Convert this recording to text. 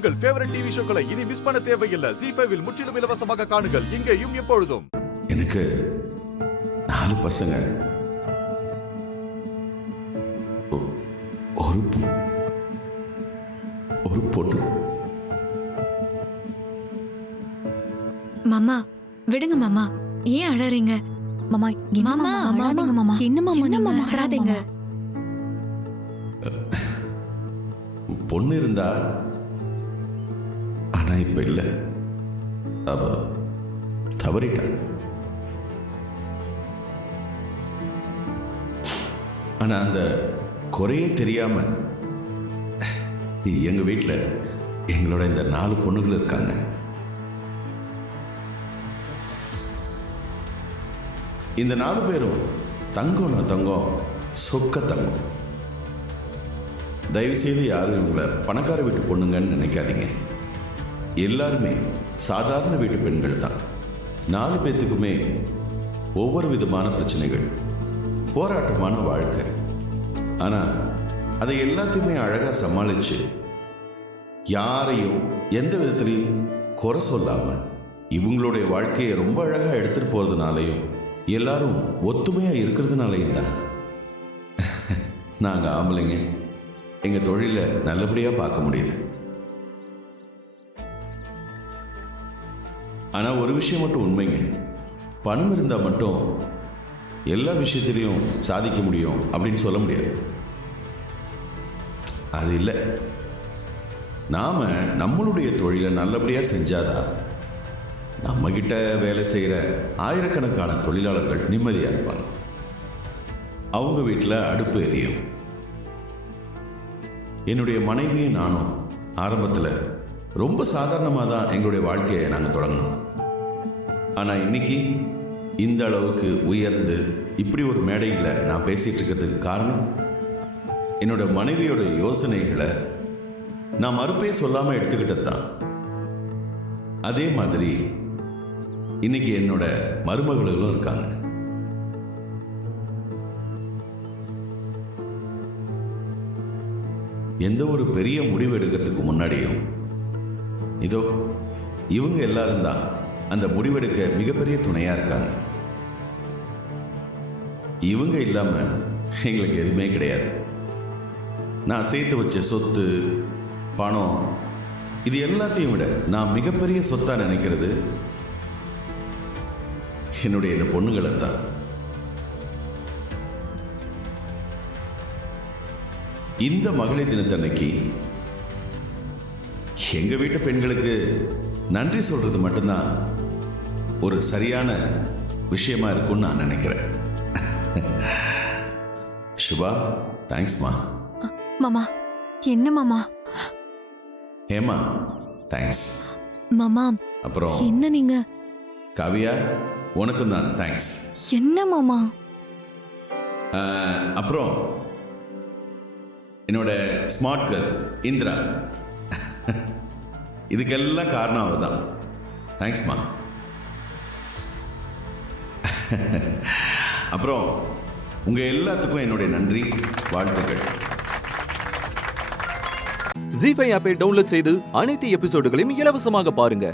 உங்கள் favourite TV ஷோக்களை இனி miss பண்ண தேவையில்லை. ZEE5 இல் முற்றிலும் இலவசமாக காணுங்கள், இங்கேயும் எப்பொழுதும். எனக்கு 4 பசங்க, ஒரு பொண்ணு. மாமா விடுங்க மாமா, ஏன் அழறீங்க? மாமா மாமா அழாதீங்க மாமா. என்ன மாமா அழாதீங்க. பொண்ணு இருந்தா, ஆனா இப்ப இல்ல. அவ தவறிட்டா. ஆனா அந்த குறையே தெரியாம எங்க வீட்டுல எங்களோட இந்த 4 பொண்ணுகள் இருக்காங்க. இந்த 4 பேரும் தங்கம்னா தங்கம், சொக்க தங்கம். தயவு செய்து யாரும் இவங்களை பணக்கார வீட்டு பொண்ணுங்கன்னு நினைக்காதீங்க. எல்லாருமே சாதாரண வீட்டு பெண்கள் தான். 4 பேத்துக்குமே ஒவ்வொரு விதமான பிரச்சனைகள், போராட்டமான வாழ்க்கை. ஆனா அதை எல்லாத்தையுமே அழகா சமாளிச்சு யாரையும் எந்த விதத்திலையும் குறை சொல்லாம இவங்களுடைய வாழ்க்கையை ரொம்ப அழகா எடுத்துட்டு போறதுனாலையும் எல்லாரும் ஒத்துமையா இருக்கிறதுனாலையும் தான் நாங்க ஆம்பளைங்க எங்க தொழிலை நல்லபடியா பார்க்க முடியுது. ஆனா ஒரு விஷயம் மட்டும் உண்மைங்க, பணம் இருந்தா மட்டும் எல்லா விஷயத்திலையும் சாதிக்க முடியும் அப்படின்னு சொல்ல முடியாது. அது இல்லை. நாம நம்மளுடைய தொழிலை நல்லபடியா செஞ்சாதான் நம்ம கிட்ட வேலை செய்யற ஆயிரக்கணக்கான தொழிலாளர்கள் நிம்மதியா இருப்பாங்க. அவங்க வீட்டில் அடுப்பு எரியும். என்னுடைய மனைவியும் நானும் ஆரம்பத்தில் ரொம்ப சாதாரணமாக தான் எங்களுடைய வாழ்க்கையை நாங்கள் தொடங்கணும். ஆனால் இன்னைக்கு இந்த அளவுக்கு உயர்ந்து இப்படி ஒரு மேடையில் நான் பேசிட்டு இருக்கிறதுக்கு காரணம் என்னோட மனைவியோட யோசனைகளை நான் மறுப்பே சொல்லாமல் எடுத்துக்கிட்டது தான். அதே மாதிரி இன்னைக்கு என்னோட மருமகளும் இருக்காங்க. எந்த ஒரு பெரிய முடிவு எடுக்கிறதுக்கு முன்னாடியும் இதோ இவங்க எல்லாரும் தான் அந்த முடிவெடுக்க மிகப்பெரிய துணையா இருக்காங்க. இவங்க இல்லாம எங்களுக்கு எதுவுமே கிடையாது. நான் சேர்த்து வச்ச சொத்து, பணம், இது எல்லாத்தையும் விட நான் மிகப்பெரிய சொத்தா நினைக்கிறது என்னுடைய இந்த பொண்ணுங்களை தான். இந்த மகளிர் தினத்தன்னைக்கு எங்க வீட்டு பெண்களுக்கு நன்றி சொல்றது மட்டும்தான் ஒரு சரியான விஷயமா இருக்கும்னு நான் நினைக்கிறேன். சுபா, தேங்க்ஸ்மா. மாமா என்ன மாமா? ஹேமா, தேங்க்ஸ். மாமா அப்புறம் என்ன நீங்க? கவியா, உனக்கும் தான் தேங்க்ஸ். என்ன மாமா? அப்புறம் என்னோட ஸ்மார்ட் கேர்ள் இந்திரா, இதுக்கெல்லாம் காரணம் அவ தான். தேங்க்ஸ்மா. அப்புறம் உங்க எல்லாத்துக்கும் என்னுடைய நன்றி, வாழ்த்துக்கள். ZEE5 ஆப்பை டவுன்லோட் செய்து அனைத்து எபிசோடுகளையும் இலவசமாக பாருங்க.